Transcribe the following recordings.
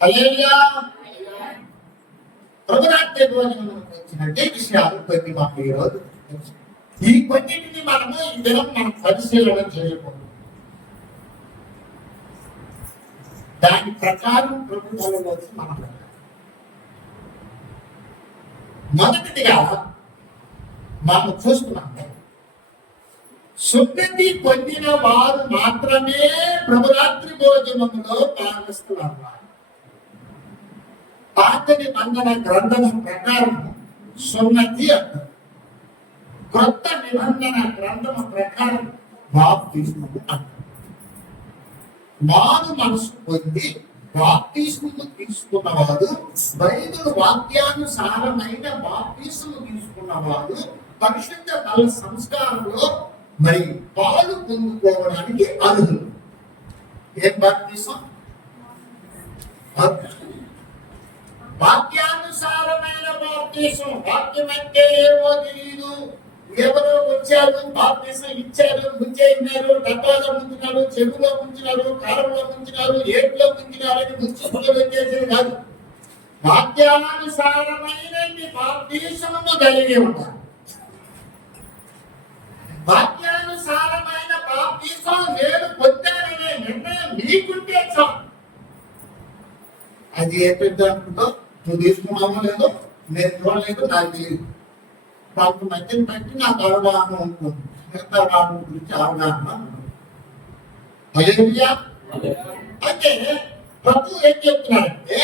హల్లెలూయా. ప్రభురాత్రి భోజనం వచ్చినట్టే విషయాలు కొన్ని మాకు ఈరోజు ఈ కొన్నింటిని మనము ఈ దినం మనం పరిశీలన చేయకూడదు. దాని ప్రకారం ప్రభుత్వంలోకి మనం మొదటిదిగా మనం చూస్తున్నాము, సున్నతి పొందిన వారు మాత్రమే ప్రభురాత్రి భోజనంలో భాగస్తున్నారు. పాత నిబంధన గ్రంథం ప్రకారం సున్నతి అంటారు, కొత్త నిబంధన గ్రంథం ప్రకారం బాప్తిస్మము అంటారు. మారు మనసు పొంది బాప్తిస్మము తీసుకున్నవాడు, బైబిల్ వాక్యానుసారమైన బాప్తిస్మము తీసుకున్నవాడు పరిశుద్ధ బల సంస్కారంలో మరి పాలు పొందుకోవడానికి అర్హులు. ఏం బాప్తిసం? వాక్యానుసారమైన బాప్తిసం. వాక్యం అంటే ఏమో తెలియదు, ఎవరో వచ్చారు బాప్తిసం ఇచ్చారు, ముంచేయినారు, డబ్బాలో ముంచినారు, చెరువులో ముంచినారు, కాలంలో ముంచినారు, ఏట్లో ముంచినారు అని ముంచుకుని వచ్చేసేది కాదు. వాక్యానుసారమైన బాప్తిసము కలిగి ఉంటారు. వాక్యానుసారమైన బాప్తిసం నేను పొందాననే నిర్ణయం మీకుంటే చాలు. అది ఏ పెద్ద అనుకుంటో నువ్వు తీసుకున్నామో లేదో నేను చూడలేదు, నాకు తెలియదు. నాకు మధ్యని బట్టి నాకు అవగాహన ఉంటుంది, మిగతా వాళ్ళ గురించి అవగాహన ఉంటుంది. అంటే ప్రభు ఏం చెప్తున్నారంటే,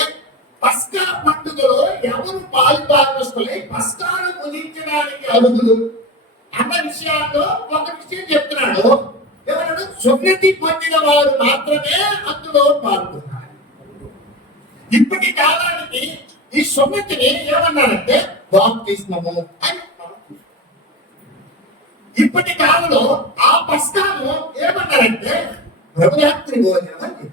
పస్కా పండుగలో ఎవరు పాలుభాగస్తులై పస్కాను ముగించడానికి అర్హులు అన్న విషయాల్లో ఒక విషయం చెప్తున్నాడు. ఎవరు సున్నతి పొందిన వారు మాత్రమే అందులో పాల్గొన్నారు. ఇప్పటి కాలానికి ఈ సున్నతిని ఏమన్నారంటే బాప్తిస్మము అని. ఇప్పటి కాలంలో ఆ పస్కాను ఏమన్నారంటే ప్రభురాత్రి భోజనం అని.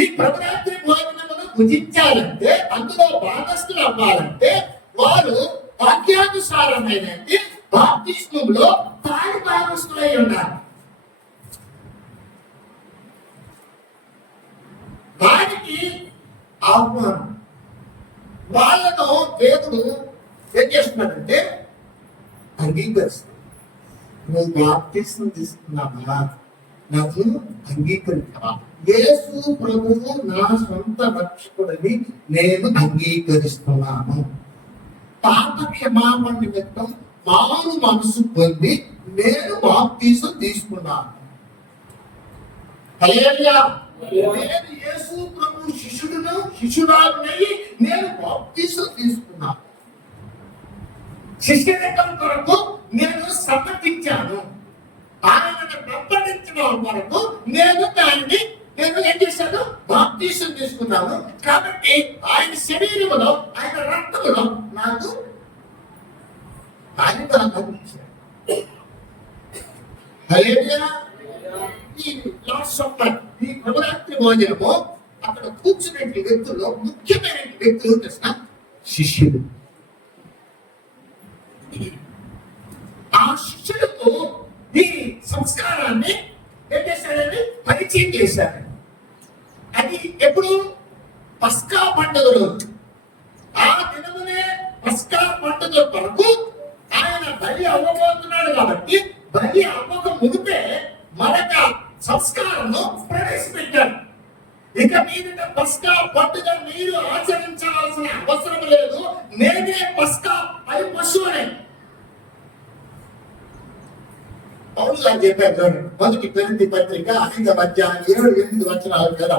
ఈ ప్రభురాత్రి భోజనమును భుజించాలంటే, అందులో భాగస్థులు అవ్వాలంటే వారు వాక్యానుసారమైన బాప్తిస్మములో తాను భాగస్థులై ఉన్నారు. వారికి ఆహ్వానం. వాళ్ళను దేవుడు ఏం చేస్తున్నాడంటే అంగీకరిస్తాడు. నువ్వు బాప్తిస్మం తీసుకున్నావా, నన్ను అంగీకరించావా, యేసు ప్రభువు నా సొంత రక్షకుడిని నేను అంగీకరిస్తున్నాను, పాప క్షమాపణ నిమిత్తం మారు మనసు పొంది నేను బాప్తిస్మం తీసుకున్నాను. హల్లెలూయా. నేను యేసు ప్రభు శిష్యురాలునై నేను బాప్తిస్మం తీసుకున్నాను. శిష్యరికం కొరకు నేను సమ్మతించాను. ఆయనను వెంబడించడం కొరకు నేను ఏం చేశాను? బాప్తిస్మం తీసుకున్నాను. కాబట్టి ఆయన శరీరములో, ఆయన రక్తములో నాకు ఆయన ఇచ్చాడు. హల్లెలూయా. ఈ లాస్ట్ సప్పర్, ఈ ప్రభురాత్రి భోజనము అక్కడ కూర్చునే వ్యక్తుల్లో ముఖ్యమైన వ్యక్తులు తెలిసిన శిష్యులు. ఆ శిష్యులకు ఈ సంస్కారాన్ని ఏం చేశారని పరిచయం చేశారు. అది ఎప్పుడు? పస్కా పండుగలో. ఆ దినమునే పస్కా పండుగ కొరకు ఆయన బలి అవ్వబోతున్నాడు. కాబట్టి బలి అవ్వక మునిపే మరొక సంస్కారంలో ప్రవేశపెట్టారు. ఇక మీదట పస్కా పండుగ మీరు ఆచరించాల్సిన అవసరం లేదు, నేనే పస్కా అది పశువునే. పౌలు గారు చెప్పారు, మొదటి కొరింథీ పత్రిక 5:7-8 వచనాలు కదా.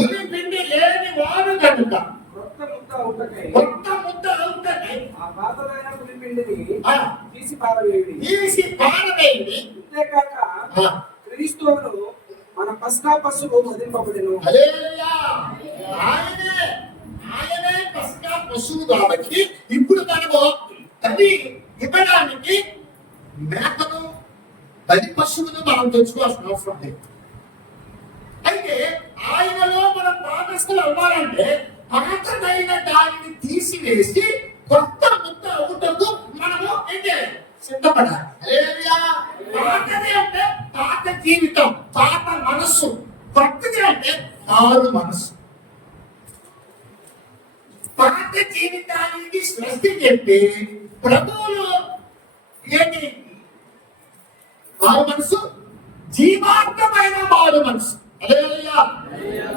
ఉల్లిపిండి లేని వారు కనుక కొత్త ముద్ద అవుటకై ఆ పాతదైన ఉల్లిపిండిని తీసి పారవేయండి. అంతేకాక క్రీస్తువును మన పస్కా పశువు వధింపబడెను. హల్లెలూయా. ఆయనే పస్కా పశువు కాబట్టి ఇప్పుడు మనము బలి ఇవ్వడానికి మేకను, బలి పశువును మనం తెచ్చుకోవాల్సిన అవసరం లేదు. అయితే ఆయనలో మనం భాగస్థులు అవ్వాలంటే పాతదైన దానిని తీసివేసి కొత్త ముద్ద అవుటకు మనము సిద్ధపడాలి. హల్లెలూయా. పాతదే జీవితం, పాత మనస్సు. కొత్తది అంటే మారు మనస్సు. పాత జీవితానికి స్వస్తి చెప్పి ప్రభువులు ఏంటి మారు మనసు, జీవాంతమైన మారు మనసు. హల్లెలూయా.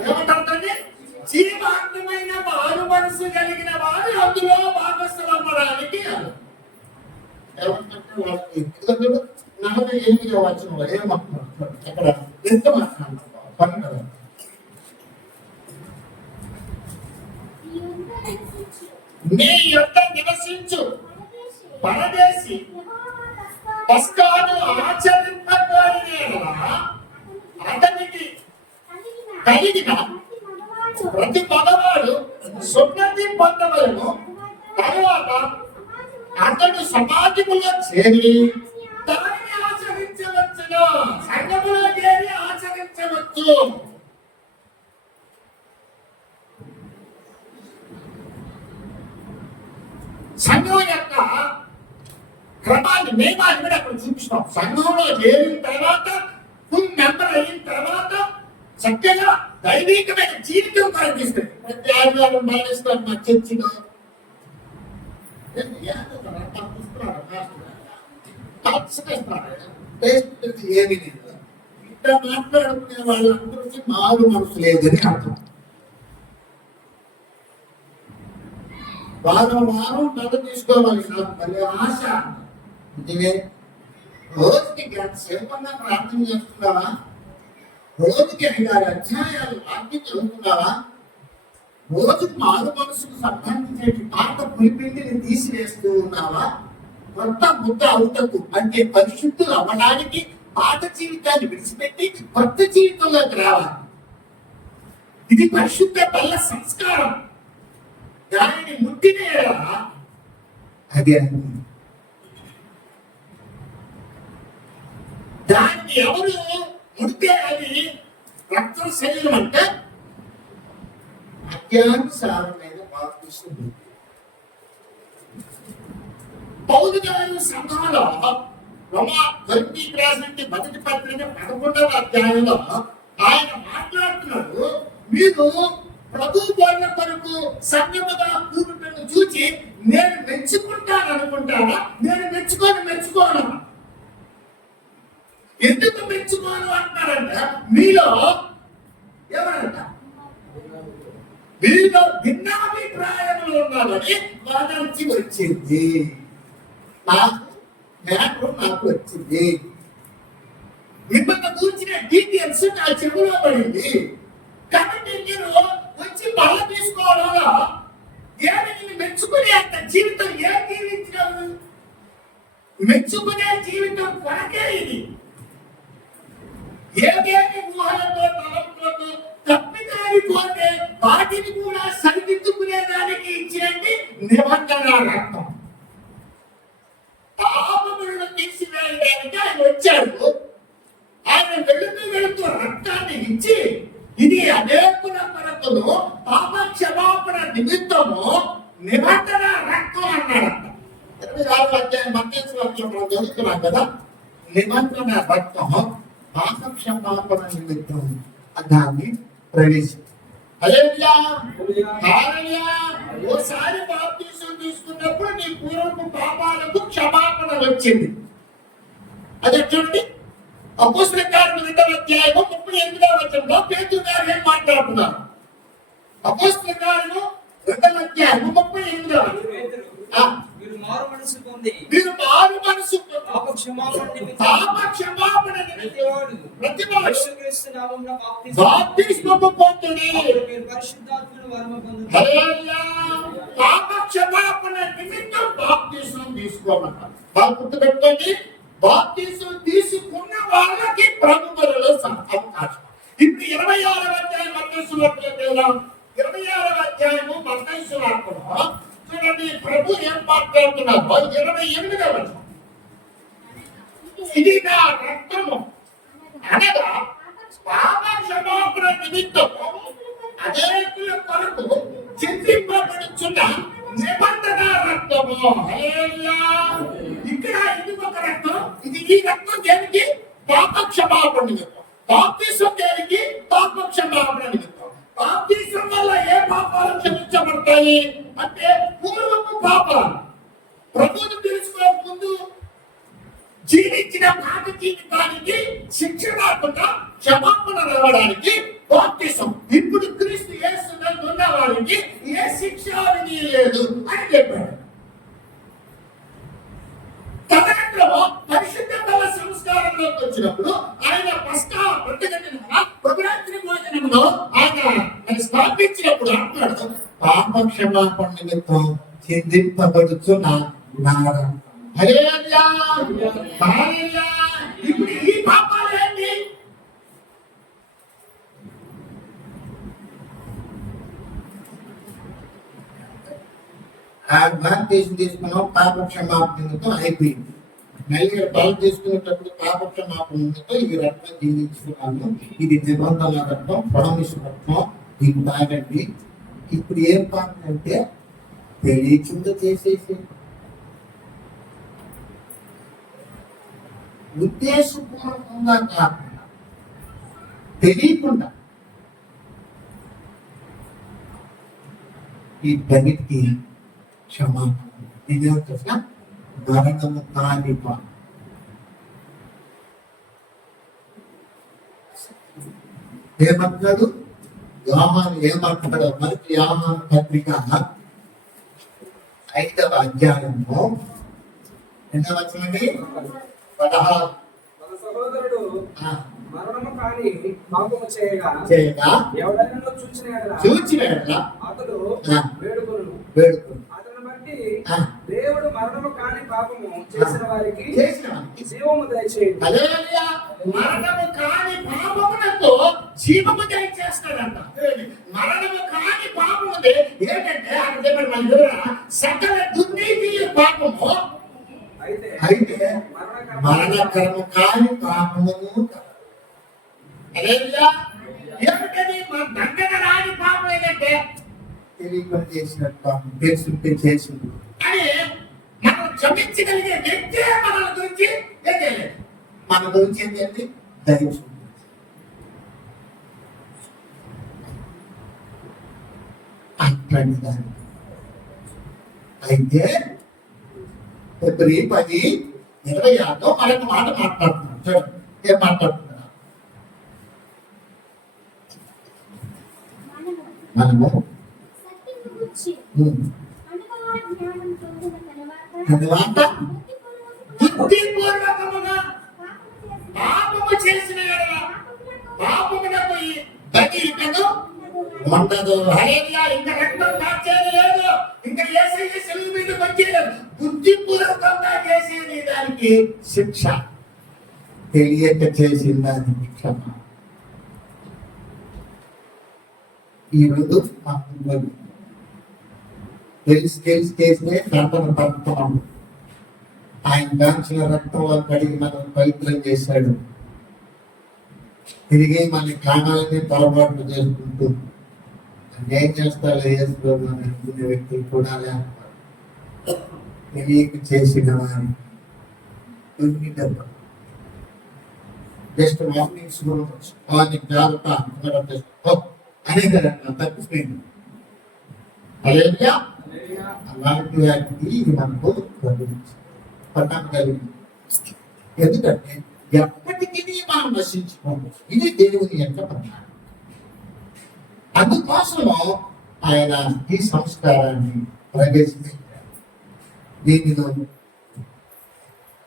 ఏమంటారంటే జీవాంతమైన మారు మనసు కలిగిన వారు అందులో భాగస్థులు అవ్వడానికి ఏమంటే వాళ్ళకి 48వ వచనంలో ఏమంటున్నారు అక్కడ ఎంత మాట్లాడుతున్నారు పని కదా. నీ యొక్క నివసించు పరదేశి పస్కాను ఆచరింపబడిన అతనికి కలిగిన ప్రతి మగవాడు సున్నతి పొందవలను. తరువాత అతడు సమాజములో చేరి దానిని ఆచరించవచ్చును. సంఘములో చేరి ఆచరించవచ్చు. సంఘం యొక్క క్రమాన్ని నియమాన్ని కూడా అక్కడ చూపిస్తాం. సంఘంలో చేరిన తర్వాత ఫుల్ మెంబర్ అయిన తర్వాత చక్కగా దైవికమైన జీవితం కనిపిస్తుంది. ప్రతి ఆదివారం మానేస్తాను మా చర్చిలో ఏమి లేదు. ఇట్లా మాట్లాడుకునే వాళ్ళందరికీ మారు మనసు లేదని అర్థం. వారం వారం కథ తీసుకోవాలి. నాకు మళ్ళీ ఆశ ఇదే. రోజుకి గంట సేపన్నా ప్రార్థన చేస్తున్నావా? రోజుకి 5-6 అధ్యాయాలు వాక్యం చదువుతున్నావా? రోజుకు మారు మనసుకు సంబంధించే పాత పులిపిండిని తీసివేస్తూ ఉన్నావా? కొత్త ముద్ద అవుటకు అంటే పరిశుద్ధులు అవ్వడానికి పాత జీవితాన్ని విడిచిపెట్టి కొత్త జీవితంలోకి రావాలి. ఇది పరిశుద్ధ బల్ల సంస్కారం. దానిని ముట్టిన అది దాన్ని ఎవరు ముడితే అది రక్త శరీరం అంటే అత్యానుసారమైన బాప్తిస్మం. పౌలు గారు సంఘంలో కొరింథీ రాసినటువంటి మొదటి పత్రిక 11వ అధ్యాయంలో ఆయన మాట్లాడుతున్నాడు. మీరు ప్రభు బోధన కొరకు సంఘముగా కూడుటను చూచి నేను మెచ్చుకుంటాను అనుకుంటానా? నేను మెచ్చుకోను. ఎందుకు మెచ్చుకోను అంటారంటే మీలో ఏమనంట మీలో భిన్నాభిప్రాయములు ఉన్నారని వాదానికి వచ్చింది. నాకు వచ్చింది. మిమ్మల్ని కూర్చిన డీటెయిల్స్ నా చెవులో పడింది. కాబట్టి మీరు వచ్చి బల్ల తీసుకోవడంలో ఏమి మెచ్చుకునే అంత జీవితం ఏం జీవించగలరు? మెచ్చుకునే జీవితం కొరకే ఇది. ఏదేమి ఊహలతో తలంపులతో తప్పిదారిపోతే వాటిని కూడా సరిదిద్దుకునేదానికి ఇచ్చినట్టు నిబంధన రక్తం. పాపములను తీసివేయడానికి ఆయన వచ్చాడు. ఆయన వెళుతూ రక్తాన్ని ఇచ్చి ఇది అనేకుల కొరకును పాప క్షమాపణ నిమిత్తము నిబంధన రక్తం అన్నాడంట. 26వ అధ్యాయం మత్తయి వాక్యం మనం చదువుతున్నాం కదా. నిబంధన రక్తం పాప క్షమాపణ నిమిత్తం దాన్ని ప్రవేశించింది. ఓసారి బాప్తిసం తీసుకున్నప్పుడు నీ పూర్వపు పాపాలకు క్షమాపణ వచ్చింది. అది చూడండి అపోస్తలుల కార్యములు 2వ అధ్యాయము 38వ వచనంలో పేతురు గారు ఏం మాట్లాడుతున్నారు? అపోస్తలుల కార్యములు 2వ అధ్యాయము 38వ మీరు మారు మనసు పొంది పాప క్షమాపణ ప్రతివాడు యేసుక్రీస్తు నామమున బాప్తిస్మము పొందుడి. మీరు పరిశుద్ధాత్మను వరము పొందుడి. హల్లెలూయా. పాప క్షమాపణ నిమిత్తం బాప్తిస్మం తీసుకోమన్నారు. బాగా గుర్తుపెట్టుకోండి. బాప్తిస్మం తీసుకున్న వాళ్ళకి ప్రభువులలో అవకాశం. ఇప్పుడు 26వ అధ్యాయం మత్తయి సువార్తలో 26వ అధ్యాయము మత్తయి సువార్తలో చూడండి ప్రభు ఏం మాట్లాడుతున్నారు. 28వ వచనం. ఇది నా రక్తము అనగా పాప క్షమాపణ నిమిత్తం అనేకుల కొరకు చింతింపబడుచున్న నిబంధన రక్తము. హల్లెలూయా. ఇక్కడ ఇది ఒక రక్తం. ఇది ఈ రక్తం దేనికి? పాప క్షమాపణ నిమిత్తం. బాప్తిసం దేనికి? పాప క్షమాపణ నిమిత్తం. బాప్తిసం వల్ల ఏ పాపాలు క్షమించబడతాయి అంటే పూర్వపు పాపాలు. ప్రభువును తెలుసుకోక ముందు జీవించిన పాత జీవితానికి శిక్ష రాకుండా క్షమాపణ రావడానికి బాప్తిసం. ఇప్పుడు క్రీస్తు యేసునందు ఉన్న వారికి ఏ శిక్ష విధి లేదు అని చెప్పాడు. తదనంతరము పరిశుద్ధ బల సంస్కారంలోకి వచ్చినప్పుడు ఆయన పస్కా ప్రతిఘటన ప్రభురాత్రి భోజనంలో ఆయన స్థాపించినప్పుడు అంటాడు, పాప క్షమాపణ నిమిత్తం చిందింపబడుచున్న నారా. హల్లెలూయా, హల్లెలూయా. ఇప్పుడు ఈ పాపాలు ఏంటి? ఆ బాప్తిసం తీసుకున్నాం, పాప క్షమాపణ నిమిత్తం అయిపోయింది. మళ్ళీ బలం తీసుకునేటప్పుడు పాప క్షమాపణ నిమిత్తం ఇది రక్తం జీవించుకున్నాను, ఇది నిబంధన రక్తం, ప్రామిస్ రక్తం, ఇది తాగండి. ఇప్పుడు ఏం పాపం అంటే తెలియకుండా చేసేసి, ఉద్దేశపూర్వకంగా కాకుండా తెలియకుండా ఈ తగిటికి క్షమాపణ. ఇదే తెలుసా, మరణము కాని పాపం. ఏమంటాడు యోహాను? ఏమంటాడు? మనకి యోహాను పత్రిక 5వ అధ్యాయము 8వ వచనమండి 16. మన సహోదరుడు ఆ, మరణము కాని పాపము చేయగా చేయగా ఎవడైనా చూచిన చూచిన ఎడల అతడు ఆ. వేడుకొను. వేడుకొని అతను బట్టి ఆ. దేవుడు మరణము కాని పాపము చేసిన వారికి చేసిన వానికి జీవము దయచేయును. హల్లెలూయా. మరణము కాని పాపమునకు జీవము దయచేస్తాడంట. మరణము కాని పాపము ఏంటంటే అక్కడ చెప్పండి మన వివరణ, సకల దుర్నీతి పాపము అయితే మరణకరము కాని పాపమును. హల్లెలూయా. ఏమిటది? మన దండన రాని పాపం ఏంటంటే తెలియకుండా చేసినట్టు పాపం, తెలుసుంటే చేసింది అని మనం క్షమించగలిగే వ్యక్తే మన గురించి తెలియలేదు. మన గురించి ఏంటంటే దైవం. అట్లాంటి దాన్ని అయితే ఫిబ్రవరి 10:26 మరొక మాట మాట్లాడుతున్నాం. చూడండి ఏం మాట్లాడుతున్నా. మనము తరువాత బుద్ధిపూర్వకముగా పాపము చేసిన యెడల పాపమునకు బలి ఇకను ఉండదు. హల్లెలూయా. ఇంకా రక్తం మార్చేది లేదు, ఇంకా యేసయ్య శిలువ మీదకి వచ్చేది. బుద్ధిపూర్వకంగా చేసేది దానికి శిక్ష, తెలియక చేసిన దానికి క్షమ. ఈ రెండు మాకు తెలిసి చేస్తే ప్రార్థన పడుతున్నాం. ఆయన దాల్చిన రక్తం కడిగి మనం పవిత్రం చేశాడు. తిరిగి మన కాణాలని పొరపాట్లు చేసుకుంటూ ఏం చేస్తారో వేసుకోవాలి అనుకునే వ్యక్తులు కూడా తెలియక చేసిన వారి జస్ట్ వార్నింగ్స్ వారికి జాగ్రత్త అనేది తప్పిపోయింది. హల్లెలూయా. అలాంటి వాటికి ఇది మనకు పట్టణం కలిగింది. ఎందుకంటే ఎప్పటికీ మనం నశించుకోము. ఇది దేవుని యొక్క ప్రణాళిక. అందుకోసము ఆయన ఈ సంస్కారాన్ని ప్రవేశపెట్టారు. దీనిలో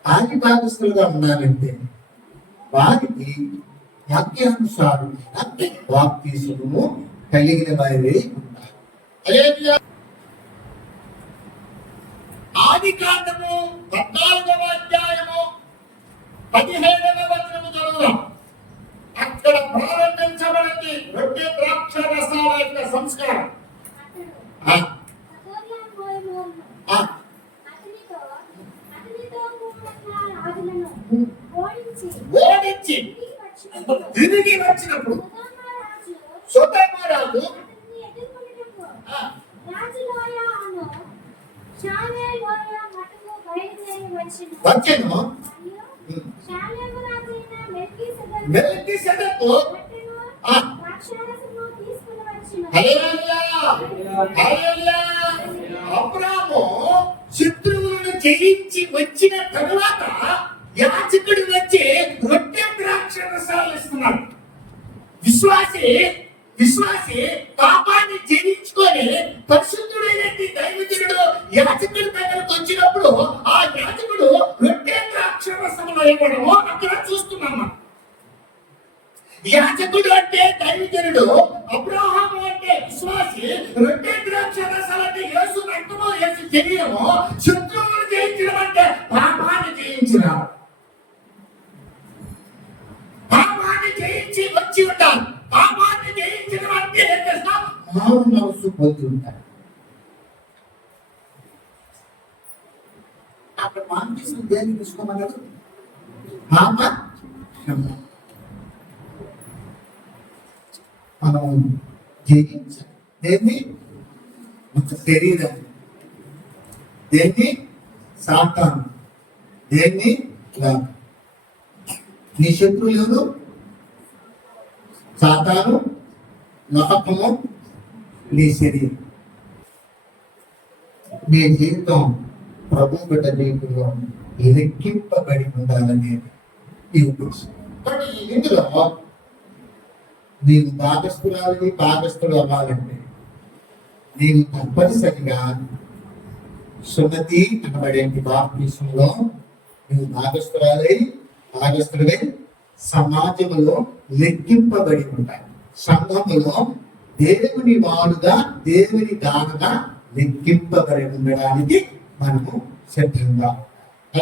ఆది భాగస్తులుగా ఉన్నారంటే వారికి వాక్యానుసారమైన బాప్తిసము కలిగిన వారే ఉన్నారు. హల్లెలూయా. ఆదికాండము 14వ అధ్యాయము 17వ వచనము చదువుదాం. అక్కడ ప్రారంభించబడింది రొట్టె ద్రాక్ష రసాల యొక్క సంస్కారం. ఓడించి తిరిగి వచ్చినప్పుడు సొదొమ రాజు వచ్చెను. మెల్కీసెదెకు ఆ, హల్లెలూయా, హల్లెలూయా. అబ్రాహాము శత్రువులను జయించి వచ్చిన తరువాత యాజకుడు వచ్చి రొట్టె ద్రాక్ష రసాలు ఇస్తున్నాడు. విశ్వాసి పాపాన్ని జయించుకొని పరిశుద్ధుడైన దైవజనుడు యాజకుడి దగ్గరకు వచ్చినప్పుడు ఆ యాజకుడు రొట్టె ద్రాక్ష రసంలో ఇవ్వడము అక్కడ చూస్తున్నాం మనం. యాజకుడు అంటే దైవజనుడు, అబ్రాహాము అంటే విశ్వాసి, రొట్టె ద్రాక్ష రసాలు అంటే యేసు రక్తము, యేసు శరీరము. శత్రువులను జయించడం అంటే పాపాన్ని జయించడం. పాపాన్ని జయించి వచ్చి ఉంటారు. పాపాన్ని జయించడం అంటే ఏం చేస్తా? మారు మనసు పొంది ఉంటారు. అక్కడ మానసిక దేన్ని తీసుకోమన్నాడు? పాప క్షమ. మనం జయించాలి. దేన్ని? మన శరీరాన్ని. దేన్ని? సాతాను. దేన్ని? లోకం. నీ శత్రువులు ఎవరు? సాతాను, లోకము, నీ శరీరం. నీ జీవితం ప్రభు బిడ్డ జీవితంలో లెక్కింపబడి ఉండాలనేది ఈ ఉద్దేశం. కానీ ఇందులో నీవు భాగస్థుడు అవ్వాలంటే నీవు తప్పనిసరిగా సున్నతి అనబడే బాప్తిస్మలో నువ్వు భాగస్థుడివై సమాజంలో లెక్కింపబడి ఉంటాయి. సంఘములో దేవుని వాడుగా, దేవుని దానుగా లెక్కింపబడి ఉండడానికి మనము సిద్ధంగా